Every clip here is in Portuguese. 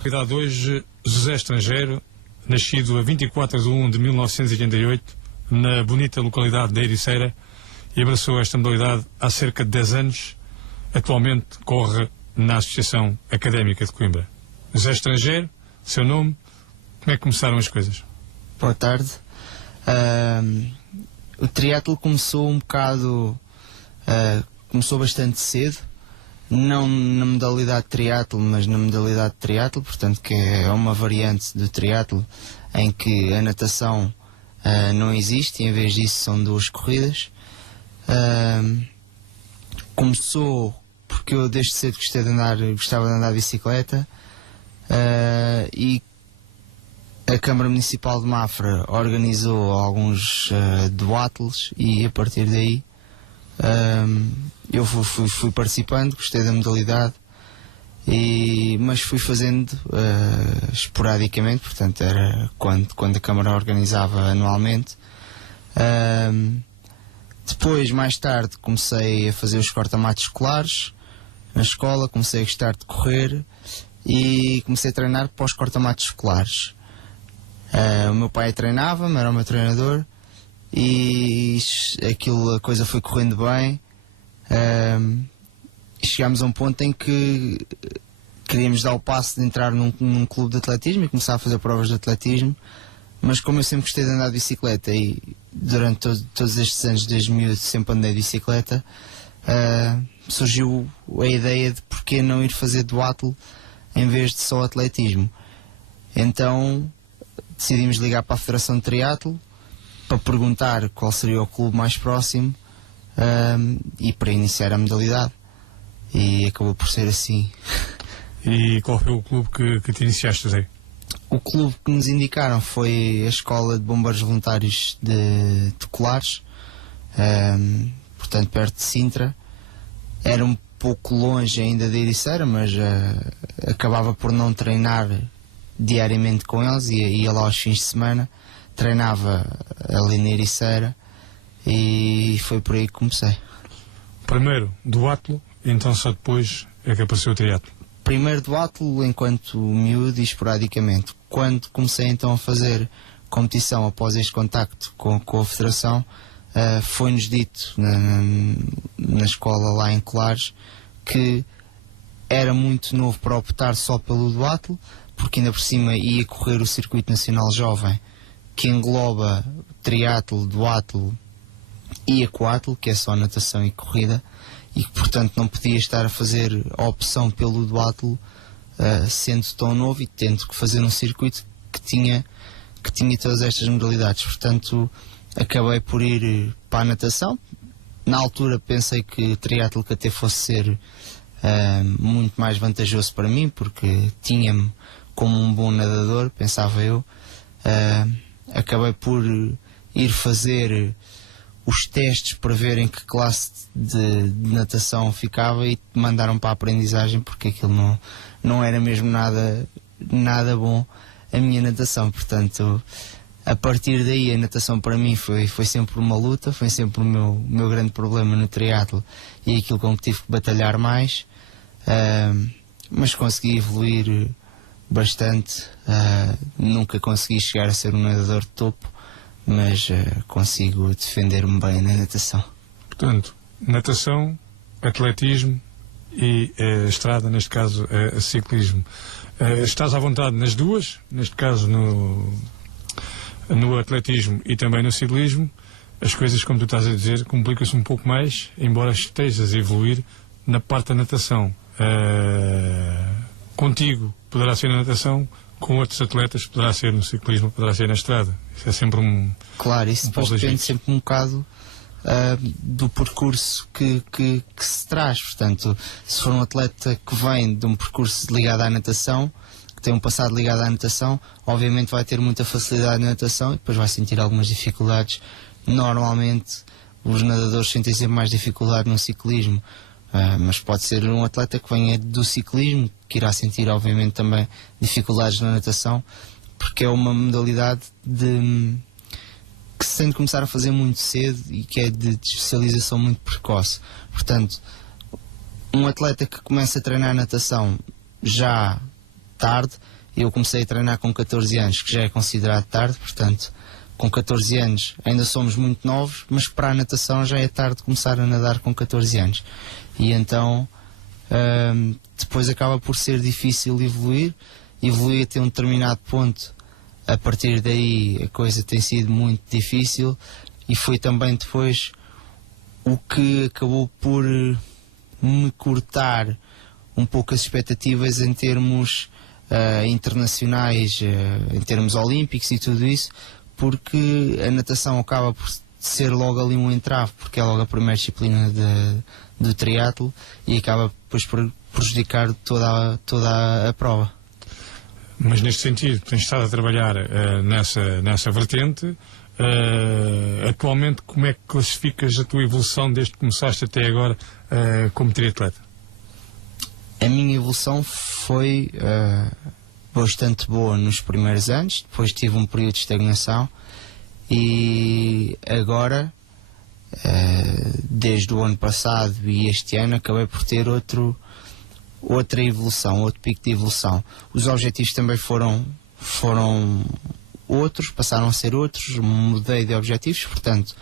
Convidado hoje, José Estrangeiro, nascido a 24 de 1 de 1988, na bonita localidade de Ericeira, e abraçou esta modalidade há cerca de 10 anos. Atualmente corre na Associação Académica de Coimbra. José Estrangeiro, seu nome, como é que começaram as coisas? Boa tarde. O triatlo começou um bocado... começou bastante cedo. Não na modalidade de triatlo, mas na modalidade de triatlo, portanto que é uma variante do triatlo em que a natação não existe, e em vez disso são duas corridas. Começou porque eu desde cedo gostava de andar de bicicleta, e a Câmara Municipal de Mafra organizou alguns duatlos, e a partir daí eu fui participando, gostei da modalidade, mas fui fazendo esporadicamente, portanto era quando a Câmara organizava anualmente. Depois, mais tarde, comecei a fazer os cortamatos escolares na escola, comecei a gostar de correr e comecei a treinar para os cortamatos escolares. O meu pai treinava-me, era o meu treinador, e a coisa foi correndo bem. Chegámos a um ponto em que queríamos dar o passo de entrar num clube de atletismo e começar a fazer provas de atletismo, mas como eu sempre gostei de andar de bicicleta e durante todos estes anos, desde miúdo, sempre andei de bicicleta, surgiu a ideia de porque não ir fazer duatlo em vez de só atletismo. Então decidimos ligar para a Federação de Triatlo para perguntar qual seria o clube mais próximo, e para iniciar a modalidade, e acabou por ser assim. E qual foi o clube que te iniciaste, José? O clube que nos indicaram foi a Escola de Bombeiros Voluntários de Colares, portanto perto de Sintra. Era um pouco longe ainda de Ericeira, mas acabava por não treinar diariamente com eles, ia lá aos fins de semana, treinava ali na Ericeira, e foi por aí que comecei. Primeiro duatlo, então só depois é que apareceu o triatlo? Primeiro duatlo enquanto miúdo e esporadicamente. Quando comecei então a fazer competição após este contacto com a Federação, foi-nos dito na escola lá em Colares que era muito novo para optar só pelo duatlo, porque ainda por cima ia correr o Circuito Nacional Jovem, que engloba triatlo, duatlo e aquatlo, que é só natação e corrida, e que portanto não podia estar a fazer a opção pelo duatlo sendo tão novo e tendo que fazer um circuito que tinha todas estas modalidades. Portanto acabei por ir para a natação. Na altura pensei que triatlo que até fosse ser muito mais vantajoso para mim, porque tinha-me como um bom nadador, pensava eu. Acabei por ir fazer os testes para ver em que classe de natação ficava, e me mandaram para a aprendizagem, porque aquilo não era mesmo nada bom, a minha natação. Portanto, a partir daí a natação para mim foi sempre uma luta, foi sempre o meu grande problema no triatlo, e aquilo com que tive que batalhar mais, mas consegui evoluir bastante. Nunca consegui chegar a ser um nadador de topo, mas consigo defender-me bem na natação. Portanto, natação, atletismo e estrada, neste caso ciclismo. Estás à vontade nas duas, neste caso no atletismo e também no ciclismo. As coisas, como tu estás a dizer, complicam-se um pouco mais, embora estejas a evoluir na parte da natação. Contigo poderá ser na natação, com outros atletas poderá ser no ciclismo, poderá ser na estrada. Isso é sempre Claro, isso depois depende sempre um bocado do percurso que se traz. Portanto, se for um atleta que vem de um percurso ligado à natação, que tem um passado ligado à natação, obviamente vai ter muita facilidade na natação e depois vai sentir algumas dificuldades. Normalmente os nadadores sentem sempre mais dificuldade no ciclismo, mas pode ser um atleta que venha do ciclismo que irá sentir obviamente também dificuldades na natação, porque é uma modalidade que se tem de começar a fazer muito cedo e que é de especialização muito precoce. Portanto, um atleta que começa a treinar natação já tarde. Eu comecei a treinar com 14 anos, que já é considerado tarde, portanto, com 14 anos ainda somos muito novos, mas para a natação já é tarde começar a nadar com 14 anos. E então, depois acaba por ser difícil evoluir até um determinado ponto. A partir daí a coisa tem sido muito difícil, e foi também depois o que acabou por me cortar um pouco as expectativas em termos internacionais, em termos olímpicos e tudo isso, porque a natação acaba por ser logo ali um entrave, porque é logo a primeira disciplina do triatlo, e acaba depois por prejudicar toda a prova. Mas neste sentido, tens estado a trabalhar nessa vertente. Atualmente, como é que classificas a tua evolução desde que começaste até agora como triatleta? A minha evolução foi bastante boa nos primeiros anos, depois tive um período de estagnação, e agora, desde o ano passado e este ano, acabei por ter outra evolução, outro pico de evolução. Os objetivos também foram outros, passaram a ser outros, mudei de objetivos, portanto,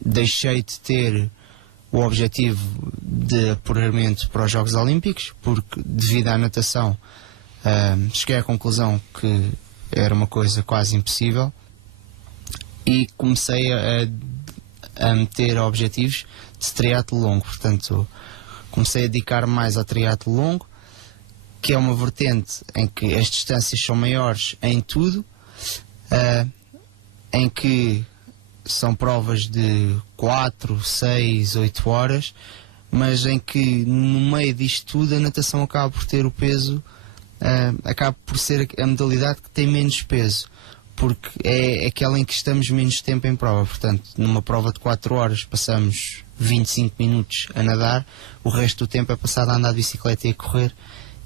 deixei de ter o objetivo de apuramento para os Jogos Olímpicos, porque devido à natação cheguei à conclusão que era uma coisa quase impossível, e comecei a meter objetivos de triatlo longo. Portanto, comecei a dedicar mais ao triatlo longo, que é uma vertente em que as distâncias são maiores em tudo, em que são provas de 4, 6, 8 horas, mas em que no meio disto tudo a natação acaba por ter o peso, acaba por ser a modalidade que tem menos peso, porque é aquela em que estamos menos tempo em prova. Portanto, numa prova de 4 horas passamos 25 minutos a nadar, o resto do tempo é passado a andar de bicicleta e a correr,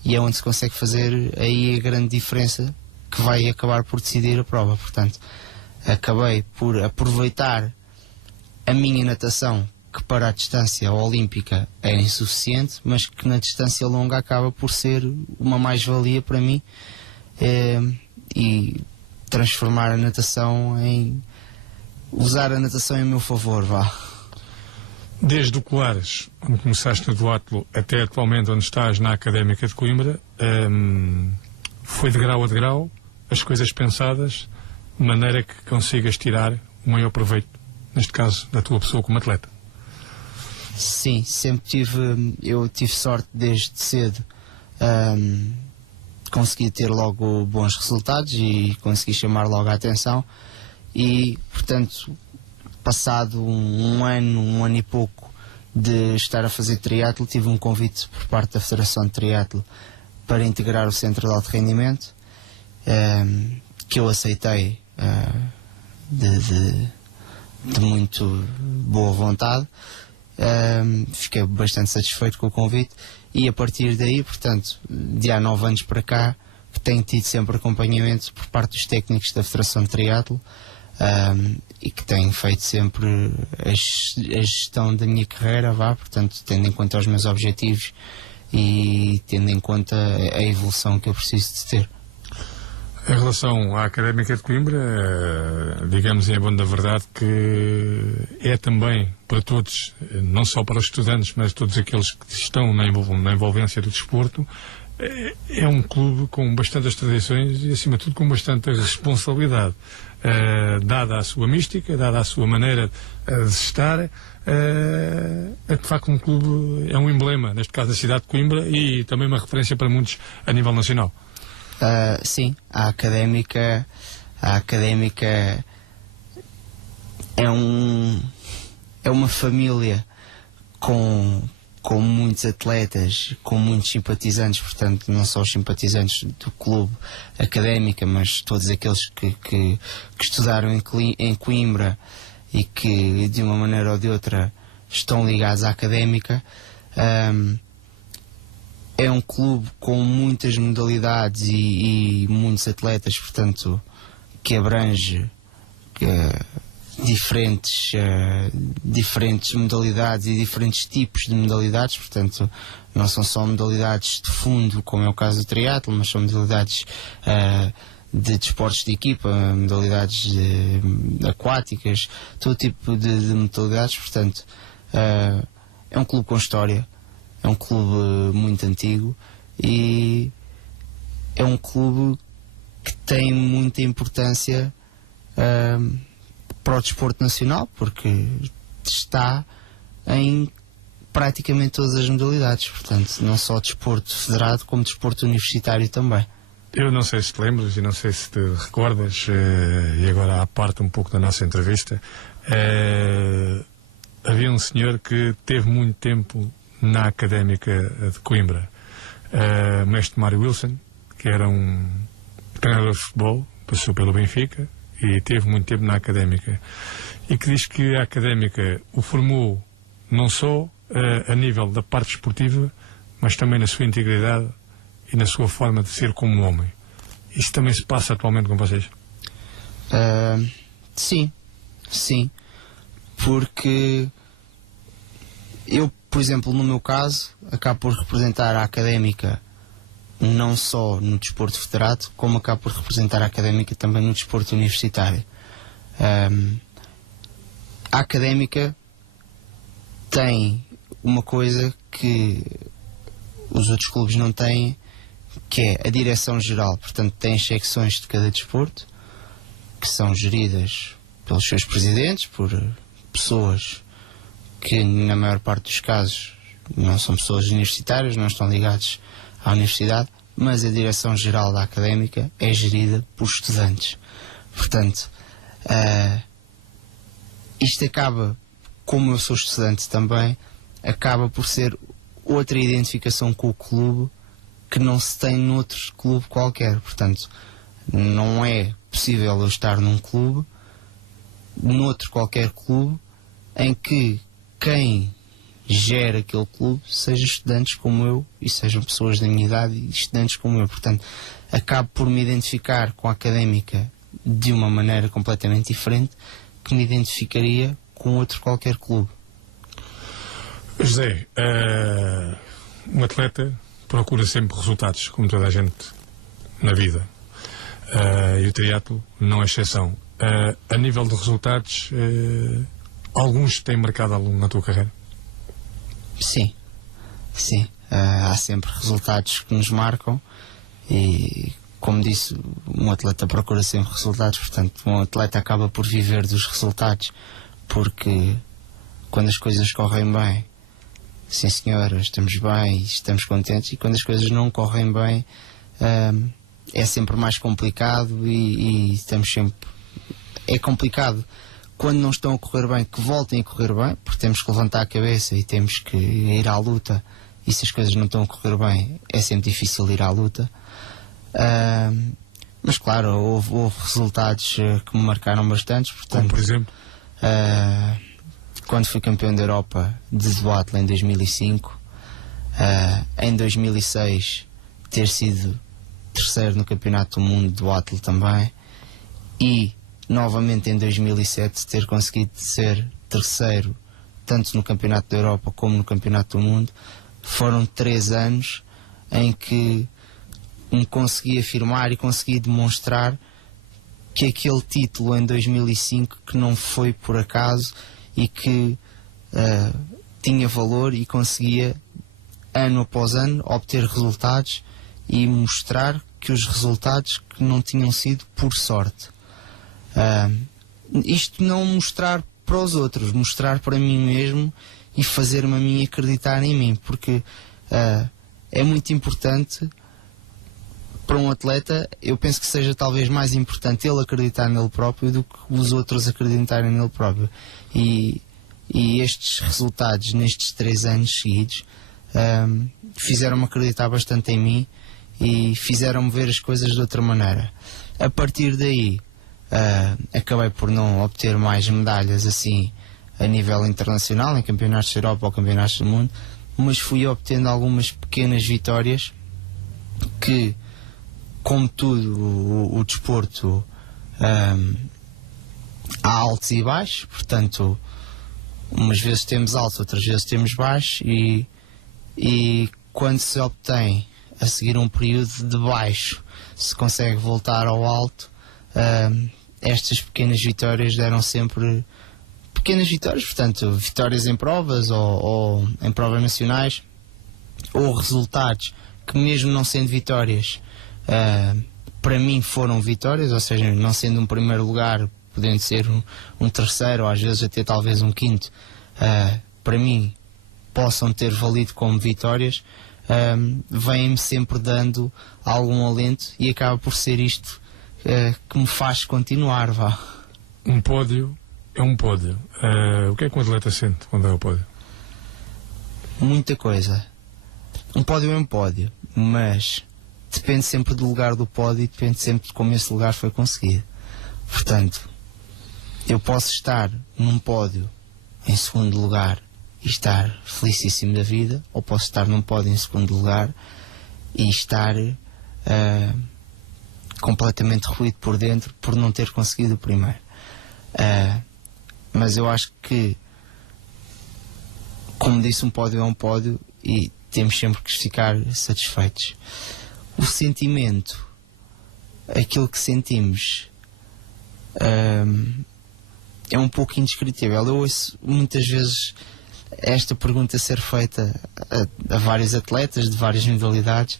e é onde se consegue fazer aí a grande diferença que vai acabar por decidir a prova. Portanto, acabei por aproveitar a minha natação, que para a distância olímpica é insuficiente, mas que na distância longa acaba por ser uma mais-valia para mim, e transformar a natação usar a natação em meu favor, vá. Desde o Colares, onde começaste no duatlo, até atualmente onde estás na Académica de Coimbra, foi de grau a degrau, as coisas pensadas, de maneira que consigas tirar o maior proveito, neste caso, da tua pessoa como atleta. Sim, eu tive sorte desde cedo, consegui ter logo bons resultados e consegui chamar logo a atenção, e, portanto, passado um ano e pouco de estar a fazer triatlo, tive um convite por parte da Federação de Triatlo para integrar o Centro de Alto Rendimento, que eu aceitei de muito boa vontade. Fiquei bastante satisfeito com o convite, e a partir daí, portanto, de há 9 anos para cá, que tenho tido sempre acompanhamento por parte dos técnicos da Federação de Triatlo, e que tenho feito sempre a gestão da minha carreira, portanto, tendo em conta os meus objetivos e tendo em conta a evolução que eu preciso de ter. Em relação à Académica de Coimbra, digamos em bom da verdade que é também para todos, não só para os estudantes, mas todos aqueles que estão na envolvência do desporto, é um clube com bastantes tradições e, acima de tudo, com bastante responsabilidade. Dada a sua mística, dada a sua maneira de estar, é de facto um clube, é um emblema, neste caso da cidade de Coimbra, e também uma referência para muitos a nível nacional. Sim, a Académica é uma família com muitos atletas, com muitos simpatizantes, portanto, não só os simpatizantes do clube Académica, mas todos aqueles que estudaram em Coimbra e que, de uma maneira ou de outra, estão ligados à Académica. É um clube com muitas modalidades e muitos atletas, portanto, que abrange diferentes modalidades e diferentes tipos de modalidades, portanto não são só modalidades de fundo, como é o caso do triatlo, mas são modalidades de desportos de equipa, modalidades aquáticas, todo tipo de modalidades, portanto é um clube com história, é um clube muito antigo e é um clube que tem muita importância para o desporto nacional, porque está em praticamente todas as modalidades, portanto não só desporto federado como desporto universitário também. Eu não sei se te lembras e não sei se te recordas, e agora à parte um pouco da nossa entrevista, havia um senhor que teve muito tempo na Académica de Coimbra, o mestre Mário Wilson, que era um treinador de futebol, passou pelo Benfica e teve muito tempo na Académica, e que diz que a Académica o formou não só a nível da parte esportiva, mas também na sua integridade e na sua forma de ser como homem. Isso também se passa atualmente com vocês? Sim, porque eu, por exemplo, no meu caso, acabo por representar a Académica não só no desporto federado, como acabo por representar a Académica também no desporto universitário. A Académica tem uma coisa que os outros clubes não têm, que é a direção geral. Portanto, tem as secções de cada desporto, que são geridas pelos seus presidentes, por pessoas que na maior parte dos casos não são pessoas universitárias, não estão ligados à universidade, mas a direção geral da Académica é gerida por estudantes. Portanto, isto acaba, como eu sou estudante também, acaba por ser outra identificação com o clube que não se tem noutro clube qualquer. Portanto, não é possível eu estar num clube, noutro qualquer clube, em que quem gera aquele clube seja estudantes como eu e sejam pessoas da minha idade e estudantes como eu. Portanto, acabo por me identificar com a Académica de uma maneira completamente diferente que me identificaria com outro qualquer clube. José, um atleta procura sempre resultados, como toda a gente na vida, e o triatlo não é exceção. A nível de resultados, alguns têm marcado algo na tua carreira? Sim. Há sempre resultados que nos marcam e, como disse, um atleta procura sempre resultados. Portanto, um atleta acaba por viver dos resultados, porque quando as coisas correm bem, sim senhora, estamos bem, estamos contentes, e quando as coisas não correm bem, é sempre mais complicado e estamos sempre... É complicado quando não estão a correr bem, que voltem a correr bem, porque temos que levantar a cabeça e temos que ir à luta, e se as coisas não estão a correr bem, é sempre difícil ir à luta. Mas claro, houve resultados que me marcaram bastante, portanto... Como por exemplo? Quando fui campeão da Europa de duatlo em 2005, em 2006 ter sido terceiro no Campeonato do Mundo de duatlo também, e novamente em 2007 ter conseguido ser terceiro tanto no Campeonato da Europa como no Campeonato do Mundo. Foram 3 anos em que me consegui afirmar e consegui demonstrar que aquele título em 2005 que não foi por acaso e que tinha valor, e conseguia ano após ano obter resultados e mostrar que os resultados que não tinham sido por sorte. Isto não mostrar para os outros, mostrar para mim mesmo e fazer-me a mim acreditar em mim, porque é muito importante para um atleta. Eu penso que seja talvez mais importante ele acreditar nele próprio do que os outros acreditarem nele próprio, e estes resultados nestes 3 anos seguidos fizeram-me acreditar bastante em mim e fizeram-me ver as coisas de outra maneira. A partir daí acabei por não obter mais medalhas assim a nível internacional, em campeonatos da Europa ou campeonatos do mundo, mas fui obtendo algumas pequenas vitórias que, como tudo o desporto há altos e baixos, portanto, umas vezes temos altos, outras vezes temos baixos, e quando se obtém a seguir um período de baixo, se consegue voltar ao alto, estas pequenas vitórias deram sempre pequenas vitórias, portanto, vitórias em provas ou em provas nacionais, ou resultados que, mesmo não sendo vitórias, para mim foram vitórias, ou seja, não sendo um primeiro lugar, podendo ser um terceiro, ou às vezes até talvez um quinto, para mim possam ter valido como vitórias, vêm-me sempre dando algum alento, e acaba por ser isto que me faz continuar, vá. Um pódio é um pódio. O que é que um atleta sente quando é o pódio? Muita coisa. Um pódio é um pódio, mas depende sempre do lugar do pódio e depende sempre de como esse lugar foi conseguido. Portanto, eu posso estar num pódio em segundo lugar e estar felicíssimo da vida, ou posso estar num pódio em segundo lugar e estar completamente ruído por dentro por não ter conseguido o primeiro. Mas eu acho que, como disse, um pódio é um pódio e temos sempre que ficar satisfeitos. O sentimento, aquilo que sentimos, é um pouco indescritível. Eu ouço muitas vezes esta pergunta ser feita a vários atletas de várias modalidades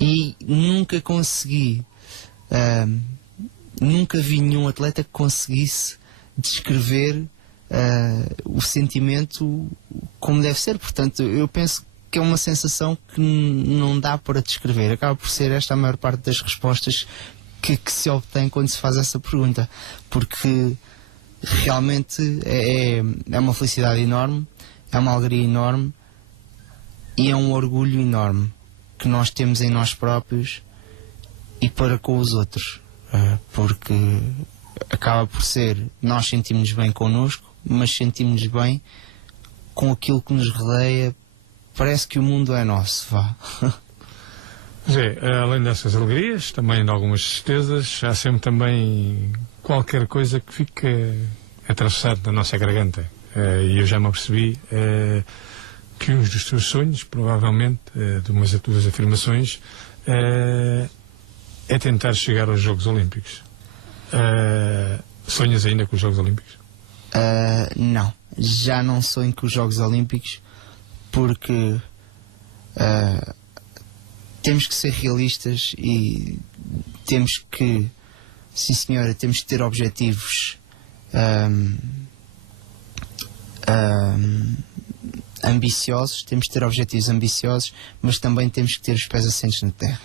e nunca consegui, nunca vi nenhum atleta que conseguisse descrever o sentimento como deve ser. Portanto, eu penso que é uma sensação que não dá para descrever. Acaba por ser esta a maior parte das respostas que se obtém quando se faz essa pergunta, porque realmente é uma felicidade enorme, é uma alegria enorme e é um orgulho enorme que nós temos em nós próprios e para com os outros, porque acaba por ser, nós sentimos-nos bem connosco, mas sentimos-nos bem com aquilo que nos rodeia. Parece que o mundo é nosso, vá. Zé, além dessas alegrias, também de algumas tristezas, há sempre também qualquer coisa que fica atravessado na nossa garganta. E eu já me apercebi que um dos teus sonhos, provavelmente, de umas das tuas afirmações, é tentar chegar aos Jogos Olímpicos. Sonhas ainda com os Jogos Olímpicos? Não, já não sonho com os Jogos Olímpicos, porque temos que ser realistas e temos que, sim senhora, temos que ter objetivos ambiciosos, temos que ter objetivos ambiciosos, mas também temos que ter os pés assentes na terra.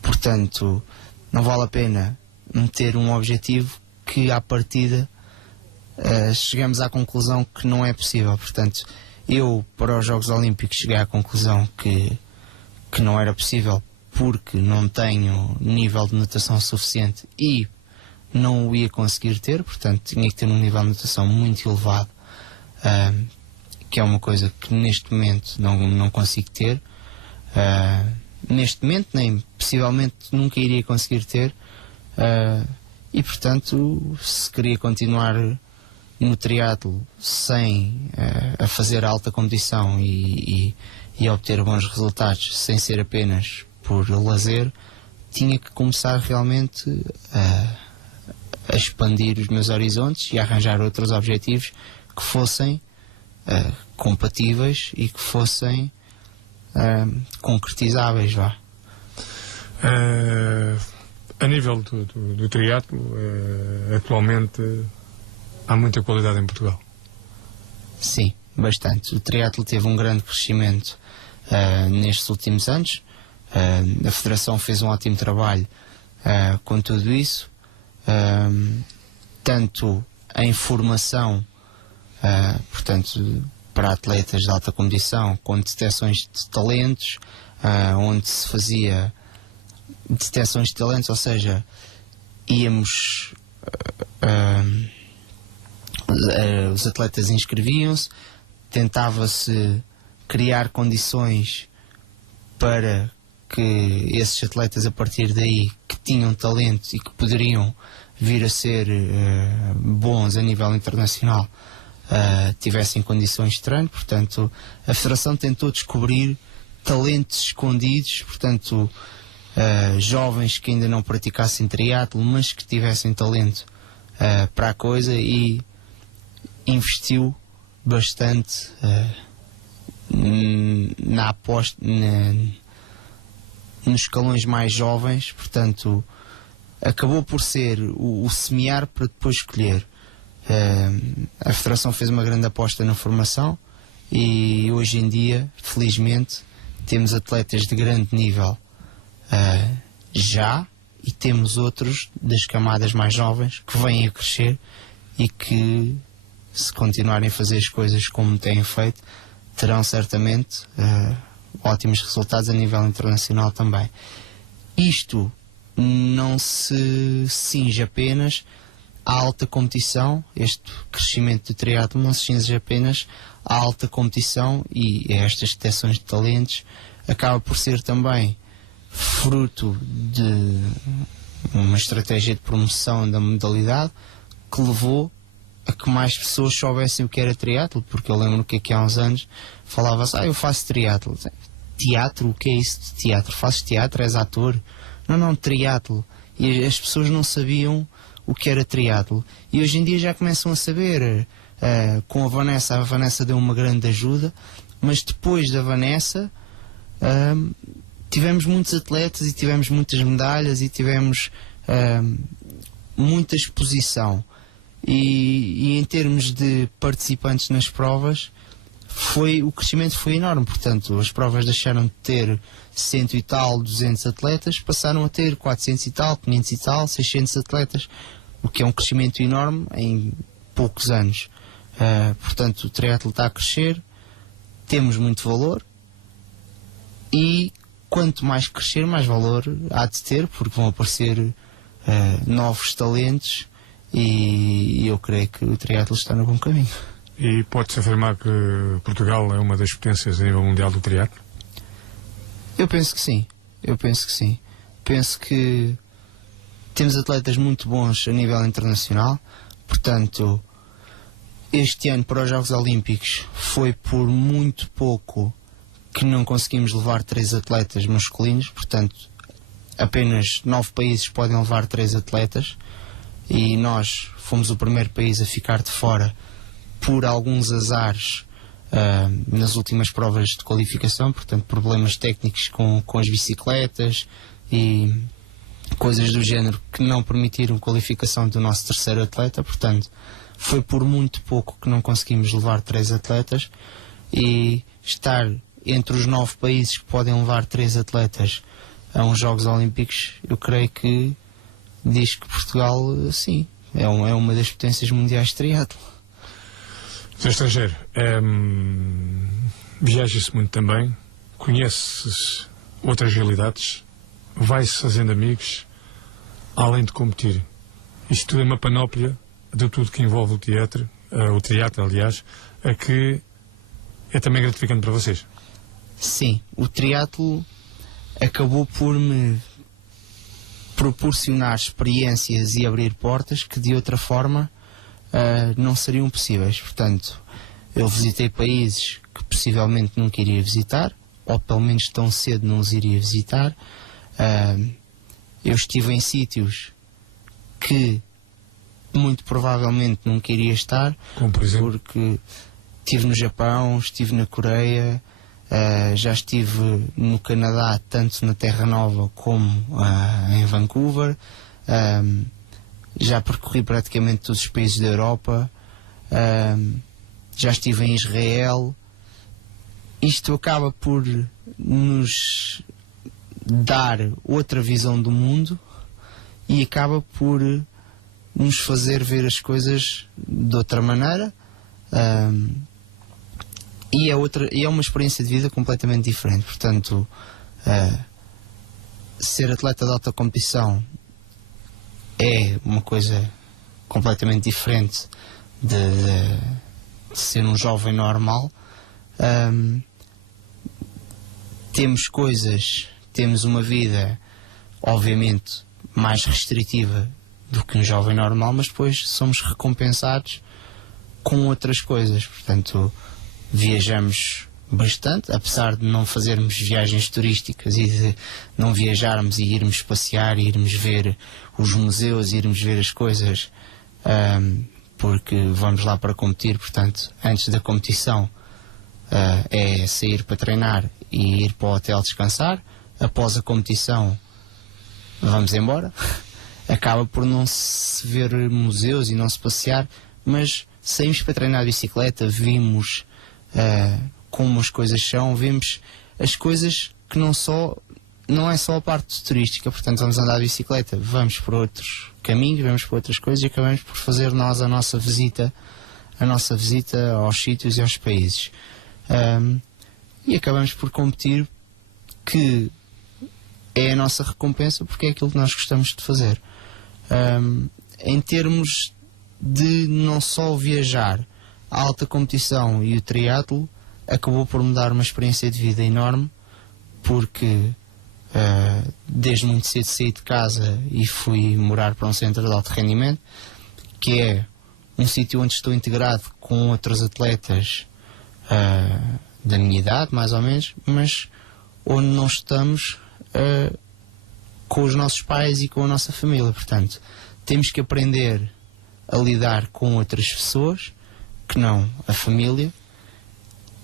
Portanto, não vale a pena meter um objetivo que à partida chegamos à conclusão que não é possível. Portanto, eu para os Jogos Olímpicos cheguei à conclusão que não era possível, porque não tenho nível de natação suficiente e não o ia conseguir ter. Portanto, tinha que ter um nível de natação muito elevado, que é uma coisa que neste momento não consigo ter. Neste momento, nem possivelmente nunca iria conseguir ter. E portanto, se queria continuar no triatlo sem a fazer alta competição e obter bons resultados sem ser apenas por lazer, tinha que começar realmente a expandir os meus horizontes e a arranjar outros objetivos que fossem compatíveis e que fossem concretizáveis, vá. A nível do triatlo, atualmente há muita qualidade em Portugal. Sim, bastante. O triatlo teve um grande crescimento nestes últimos anos. A Federação fez um ótimo trabalho com tudo isso, tanto em formação, portanto, para atletas de alta competição, com detecções de talentos, onde se fazia detecções de talentos, ou seja, íamos, os atletas inscreviam-se, tentava-se criar condições para que esses atletas, a partir daí, que tinham talento e que poderiam vir a ser bons a nível internacional tivessem condições de treino. Portanto, a Federação tentou descobrir talentos escondidos, portanto, jovens que ainda não praticassem triatlo, mas que tivessem talento para a coisa, e investiu bastante na aposta nos escalões mais jovens. Portanto, acabou por ser o semear para depois escolher. A Federação fez uma grande aposta na formação e hoje em dia, felizmente, temos atletas de grande nível já, e temos outros das camadas mais jovens que vêm a crescer e que, se continuarem a fazer as coisas como têm feito, terão certamente ótimos resultados a nível internacional também. Isto não se cinge apenas à alta competição, este crescimento do triatlo não se cinge apenas à alta competição e a estas detecções de talentos, acaba por ser também fruto de uma estratégia de promoção da modalidade que levou a que mais pessoas soubessem o que era triatlo, porque eu lembro que aqui há uns anos falava-se, eu faço triatlo. Teatro? O que é isso de teatro? Fazes teatro? És ator? Não, triatlo. E as pessoas não sabiam o que era triatlo. E hoje em dia já começam a saber, com a Vanessa deu uma grande ajuda, mas depois da Vanessa tivemos muitos atletas e tivemos muitas medalhas e tivemos muita exposição. E em termos de participantes nas provas, o crescimento foi enorme. Portanto, as provas deixaram de ter 100 e tal, 200 atletas, passaram a ter 400 e tal, 500 e tal, 600 atletas, o que é um crescimento enorme em poucos anos. Portanto, o triatlo está a crescer, temos muito valor, e quanto mais crescer, mais valor há de ter, porque vão aparecer novos talentos, e eu creio que o triatlo está no bom caminho. E pode-se afirmar que Portugal é uma das potências a nível mundial do triatlo? Eu penso que sim. Penso que temos atletas muito bons a nível internacional. Portanto, este ano para os Jogos Olímpicos foi por muito pouco que não conseguimos levar 3 atletas masculinos. Portanto, apenas 9 países podem levar 3 atletas, e nós fomos o primeiro país a ficar de fora por alguns azares nas últimas provas de qualificação. Portanto, problemas técnicos com as bicicletas e coisas do género que não permitiram qualificação do nosso terceiro atleta. Portanto, foi por muito pouco que não conseguimos levar 3 atletas, e estar entre os 9 países que podem levar 3 atletas a uns Jogos Olímpicos, eu creio que diz que Portugal, sim, é uma das potências mundiais de triatlo. Zé Estrangeiro, viaja-se muito também, conheces outras realidades, vai-se fazendo amigos, além de competir. Isto tudo é uma panóplia de tudo que envolve o triatlo, aliás, que é também gratificante para vocês. Sim, o triatlo acabou por me proporcionar experiências e abrir portas que de outra forma não seriam possíveis. Portanto, eu visitei países que possivelmente nunca iria visitar, ou pelo menos tão cedo não os iria visitar. Eu estive em sítios que muito provavelmente nunca iria estar. Como por exemplo? Porque estive no Japão, estive na Coreia, já estive no Canadá, tanto na Terra Nova como em Vancouver. Já percorri praticamente todos os países da Europa. Já estive em Israel. Isto acaba por nos dar outra visão do mundo e acaba por nos fazer ver as coisas de outra maneira. E é uma experiência de vida completamente diferente. Portanto, ser atleta de alta competição é uma coisa completamente diferente de ser um jovem normal. Temos uma vida, obviamente, mais restritiva do que um jovem normal, mas depois somos recompensados com outras coisas. Portanto, viajamos bastante, apesar de não fazermos viagens turísticas e de não viajarmos e irmos passear, e irmos ver os museus, irmos ver as coisas, porque vamos lá para competir. Portanto, antes da competição é sair para treinar e ir para o hotel descansar. Após a competição vamos embora. Acaba por não se ver museus e não se passear, mas saímos para treinar de bicicleta, vimos como as coisas são, vemos as coisas que não é só a parte turística. Portanto, vamos andar de bicicleta, vamos por outros caminhos, vamos por outras coisas e acabamos por fazer nós a nossa visita aos sítios e aos países. E acabamos por competir, que é a nossa recompensa, porque é aquilo que nós gostamos de fazer. Em termos de não só viajar, a alta competição e o triatlo acabou por me dar uma experiência de vida enorme, porque desde muito cedo saí de casa e fui morar para um centro de alto rendimento, que é um sítio onde estou integrado com outros atletas da minha idade, mais ou menos, mas onde não estamos com os nossos pais e com a nossa família. Portanto, temos que aprender a lidar com outras pessoas que não a família.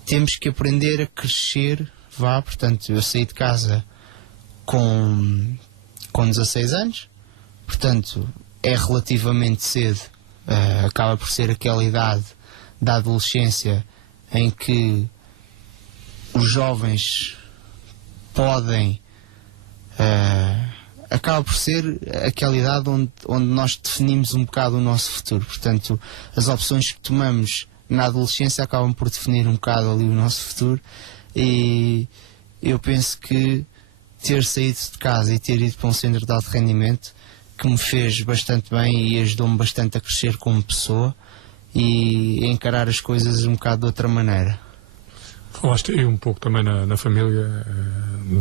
Temos que aprender a crescer. Portanto, eu saí de casa com 16 anos, portanto é relativamente cedo. Acaba por ser aquela idade da adolescência em que os jovens podem... acaba por ser aquela idade onde nós definimos um bocado o nosso futuro. Portanto, as opções que tomamos na adolescência acabam por definir um bocado ali o nosso futuro, e eu penso que ter saído de casa e ter ido para um centro de alto rendimento que me fez bastante bem e ajudou-me bastante a crescer como pessoa e a encarar as coisas um bocado de outra maneira. Falaste aí um pouco também na família,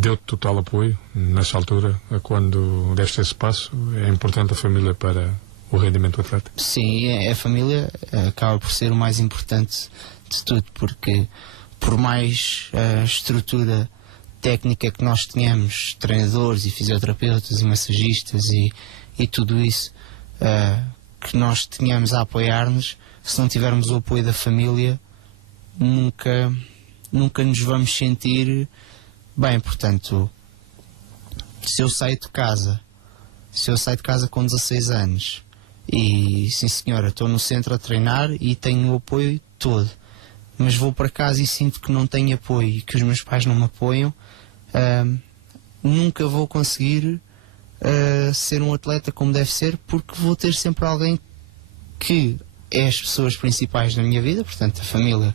deu-te total apoio nessa altura, quando deste esse passo. É importante a família para o rendimento do atleta? Sim, a família acaba por ser o mais importante de tudo, porque por mais estrutura técnica que nós tenhamos, treinadores e fisioterapeutas e massagistas e tudo isso que nós tenhamos a apoiar-nos, se não tivermos o apoio da família, nunca nos vamos sentir bem. Portanto, se eu saio de casa com 16 anos e, sim senhora, estou no centro a treinar e tenho o apoio todo, mas vou para casa e sinto que não tenho apoio e que os meus pais não me apoiam, nunca vou conseguir ser um atleta como deve ser, porque vou ter sempre alguém que é as pessoas principais na minha vida. Portanto, a família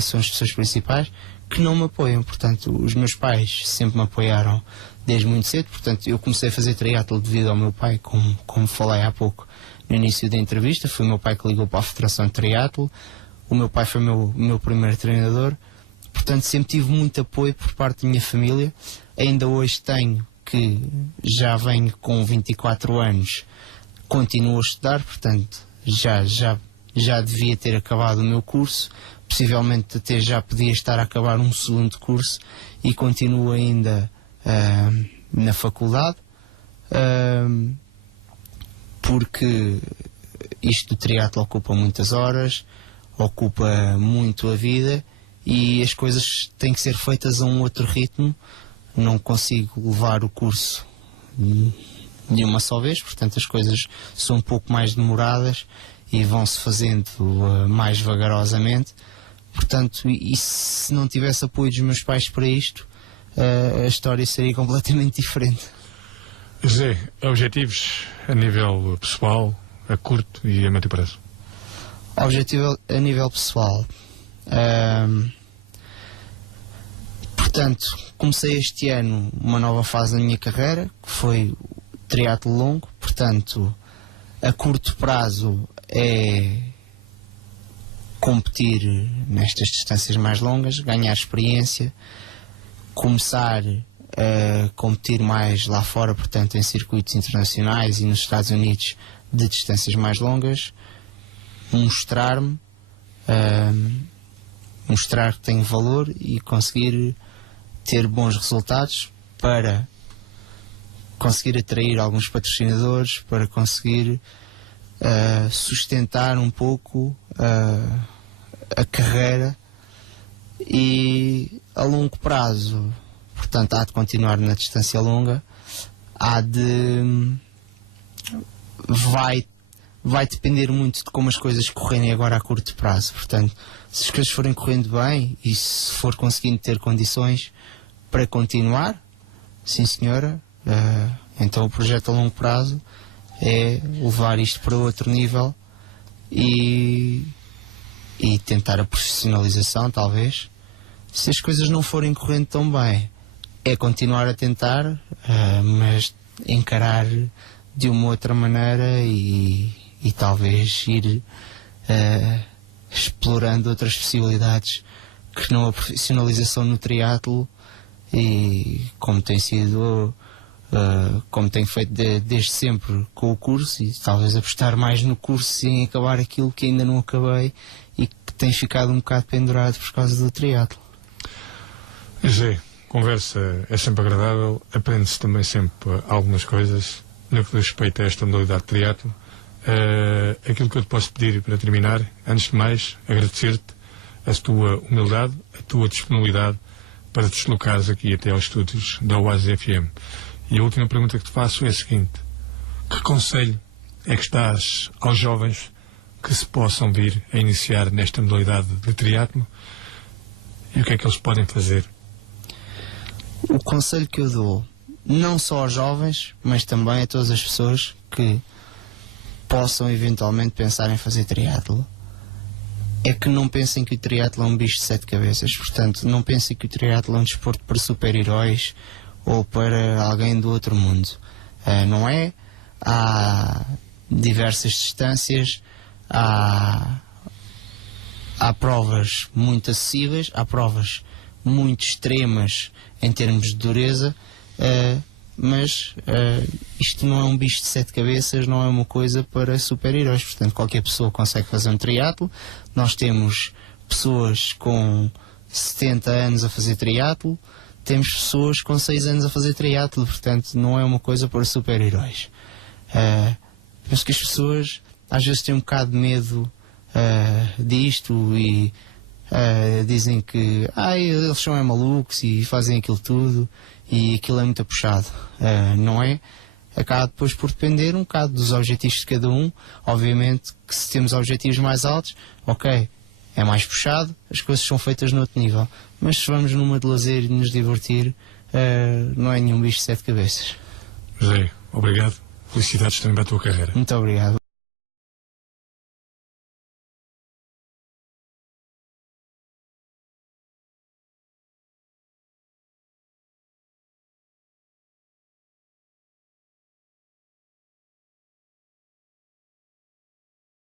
são as pessoas principais que não me apoiam. Portanto, os meus pais sempre me apoiaram desde muito cedo. Portanto, eu comecei a fazer triatlo devido ao meu pai, como falei há pouco no início da entrevista. Foi o meu pai que ligou para a Federação de Triatlo. O meu pai foi o meu primeiro treinador. Portanto, sempre tive muito apoio por parte da minha família. Ainda hoje tenho, que já venho com 24 anos, continuo a estudar. Portanto, já devia ter acabado o meu curso, possivelmente até já podia estar a acabar um segundo curso, e continuo ainda na faculdade, porque isto do triatlo ocupa muitas horas, ocupa muito a vida, e as coisas têm que ser feitas a um outro ritmo. Não consigo levar o curso de uma só vez, portanto as coisas são um pouco mais demoradas e vão-se fazendo mais vagarosamente. Portanto, e se não tivesse apoio dos meus pais para isto, a história seria completamente diferente. José, objetivos a nível pessoal, a curto e a médio prazo? Objetivo a nível pessoal. Portanto, comecei este ano uma nova fase na minha carreira, que foi o triatlo longo. Portanto, a curto prazo é competir nestas distâncias mais longas, ganhar experiência, começar competir mais lá fora, portanto em circuitos internacionais e nos Estados Unidos de distâncias mais longas, mostrar-me, mostrar que tenho valor e conseguir ter bons resultados para conseguir atrair alguns patrocinadores, para conseguir sustentar um pouco a carreira e a longo prazo, portanto há de continuar na distância longa, vai depender muito de como as coisas correrem agora a curto prazo. Portanto, se as coisas forem correndo bem e se for conseguindo ter condições para continuar, sim senhora, então o projeto a longo prazo é levar isto para outro nível e tentar a profissionalização, talvez. Se as coisas não forem correndo tão bem, é continuar a tentar, mas encarar de uma outra maneira e talvez ir explorando outras possibilidades que não a profissionalização no triatlo, e como tem sido, como tenho feito desde sempre com o curso, e talvez apostar mais no curso sem acabar aquilo que ainda não acabei e que tem ficado um bocado pendurado por causa do triatlo. José, conversa é sempre agradável, aprende-se também sempre algumas coisas no que diz respeito a esta modalidade de triatlo. Aquilo que eu te posso pedir para terminar, antes de mais, agradecer-te a tua humildade, a tua disponibilidade para te deslocares aqui até aos estúdios da Oasis FM. E a última pergunta que te faço é a seguinte: que conselho é que estás aos jovens que se possam vir a iniciar nesta modalidade de triatlo, e o que é que eles podem fazer? O conselho que eu dou, não só aos jovens, mas também a todas as pessoas que possam eventualmente pensar em fazer triatlo, é que não pensem que o triatlo é um bicho de 7 cabeças. Portanto, não pensem que o triatlo é um desporto para super-heróis ou para alguém do outro mundo. Não é? Há diversas distâncias, há provas muito acessíveis, há provas muito extremas em termos de dureza, mas isto não é um bicho de 7 cabeças, não é uma coisa para super-heróis. Portanto, qualquer pessoa consegue fazer um triatlo. Nós temos pessoas com 70 anos a fazer triatlo, temos pessoas com 6 anos a fazer triatlo, portanto não é uma coisa para super-heróis. Penso que as pessoas às vezes têm um bocado de medo disto e dizem que eles são malucos e fazem aquilo tudo e aquilo é muito puxado. Não é? Acaba depois por depender um bocado dos objetivos de cada um. Obviamente que se temos objetivos mais altos, ok, é mais puxado, as coisas são feitas noutro nível. Mas se vamos numa de lazer e nos divertir, não é nenhum bicho de 7 cabeças. José, obrigado. Felicidades também para a tua carreira. Muito obrigado.